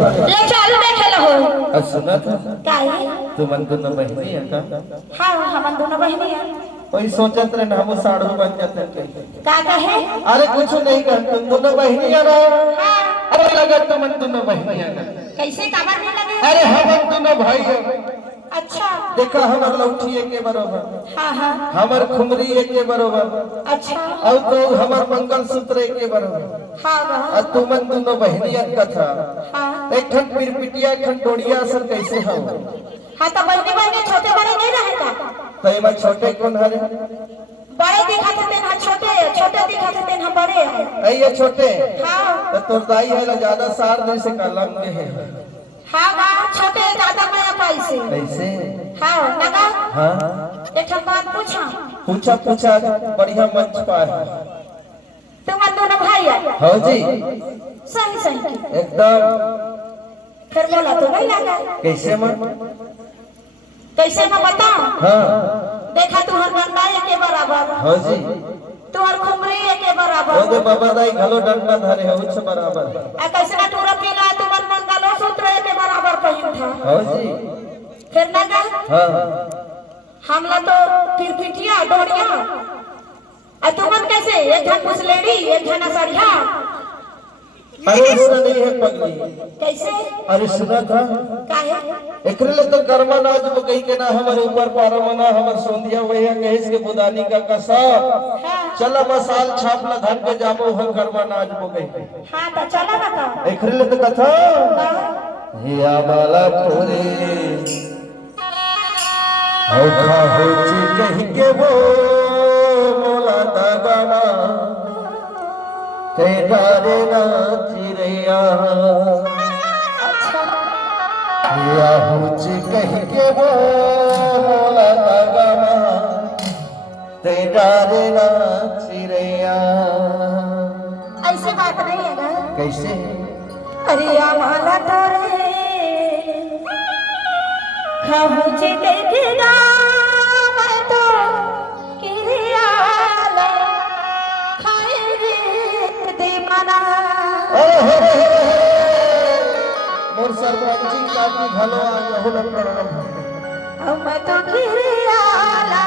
ले चालू देखे लो। सुना था काहे तुमन दोनों बहनी है का? हाँ हमन दोनों बहनी है। कोई सोचत रहे ना हम साड़ू बन जाते थे। का कहे? अरे कुछ नहीं कर, तुम दोनों बहनी है ना? हाँ। अरे लगा तुमन दोनों बहनी है ना? कैसे काबर नहीं लगे? अरे हम दोनों भाई है। अच्छा देखा हमार लौठी एक के बरोबर, हाँ हाँ हमार खुमरी एक के बरोबर, अच्छा और तो हमार मंगलसूत्र एक के बरोबर। हाँ हाँ और तुमन दोनों बहनियत का था। हाँ एक ठन पिरपिटिया एक ठन डोडिया असल कैसे हो? हाँ तो बहनी बहनी छोटे बड़े नहीं रहेगा। तो ये छोटे कौन हरे? बड़े दिखाते थे ना छोटे, छोटे दिखाते थे ना बड़े है। ये छोटे हाँ तो तोर दाई है ला ज्यादा सार दिन से कलम के है। हाँ हाँ छोटे दादा माया पैसे कैसे? हाँ लगा। हाँ एक बात पूछा। पूछा पूछा बढ़िया मंच पाए। तुम दोनों भाई है? हाँ जी सही सही एकदम। फिर बोला तो नहीं लगा। कैसे मन? कैसे मैं बताऊं? हाँ देखा तुम्हार डंडा एक के बराबर, हाँ जी तुम्हार खुमरी एक के वो बराबर, दे बाबा दाई घलो डंडा धरे है उच्च बराबर। कैसे ना टूरा पीला तुम्हार मंगलसूत्र एक के बराबर पहन था। हाँ जी फिर लगा हाँ हमला तो फिर पिटिया डोरिया। तुमन कैसे एक घन मुसलेड़ी एक घन असरिया अरे ऐसा नहीं है पगली। कैसे? अरे सुना था काहे? एकरे ले तो कर्मा नाज वो कहीं के ना हमारे ऊपर पारमना हमार सोंधिया वही कहेस के बुदानी का कसा हाँ चला मसाल छाप ला धन के जाबो हम कर्मा नाज वो कहीं। हाँ तो चला बता। एकरे ले तो कथा या बाला पूरे औखा हो ची कहीं के वो मोला दागामा कहीं डारे ना चिड़ैया अच्छा या हुची कहीं के वो मोला दागामा कहीं डारे ना चिड़ैया। ऐसी बात नहीं है ना। कैसे? अरे माला तोरे मुझे देखना मैं तो किरियाला खाए रे दीवाना। मोर सरपंची काटी घलो आ गहुल प्रणाम। मैं तो किरियाला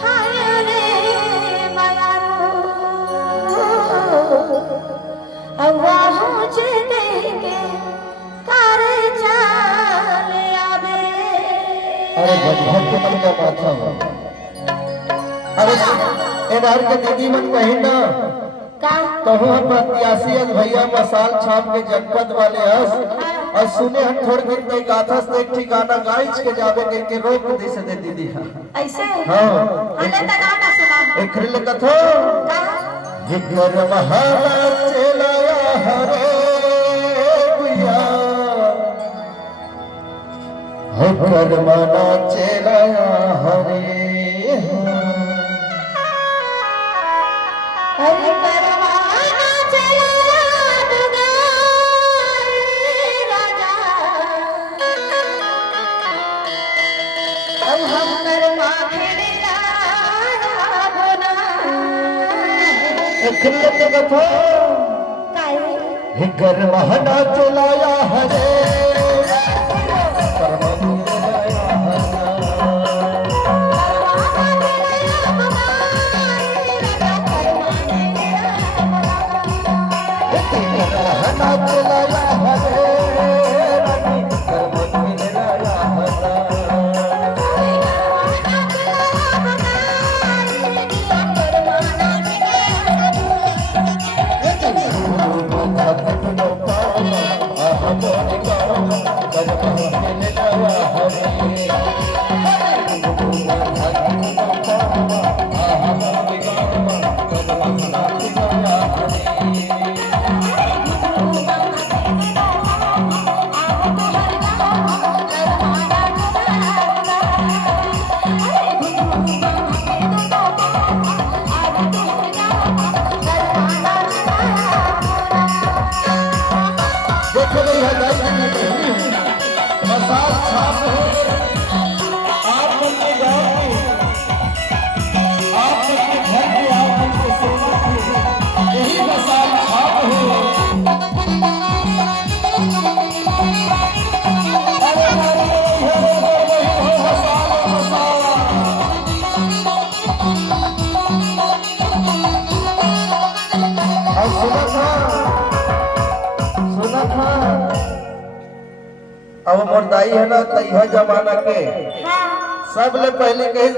खाए रे मयारो मुझे देखे करे चल आवे। अरे बजहत के मन का माथा हो। अरे ए नार के दीदी मन कही ना का कहूँ हम प्रत्याशी अज भैया मसाल छाप के जनपद वाले हस और सुने हम थोड़ दिन तक गाथा से एक ठिकाना गाइच के जावे के इनके रोक दी से दे दीदी हा। ऐसे हाँ हले तक गाना सुना एक खिल कथो जिगर महाना चलाया हरे गुया होकर माना चलाया हरे। हरे करवाना चला दुगाई राजा अब हम करवा खेला बोना खिल्लत कथो काहे जिगर महाना चलाया हरे परमात्मा चलाया हरे। रहना चलाया हरे रानी परमात्मा चलाया हरे। देखो नहीं है मसाज छाप है आप मन के गाँव की आप मन के घर की आप मन के सेवा की यही मसाज छाप है। सुना था अब मोर दाई है ना तैहा जमाना के हाँ सब ले पहले कहे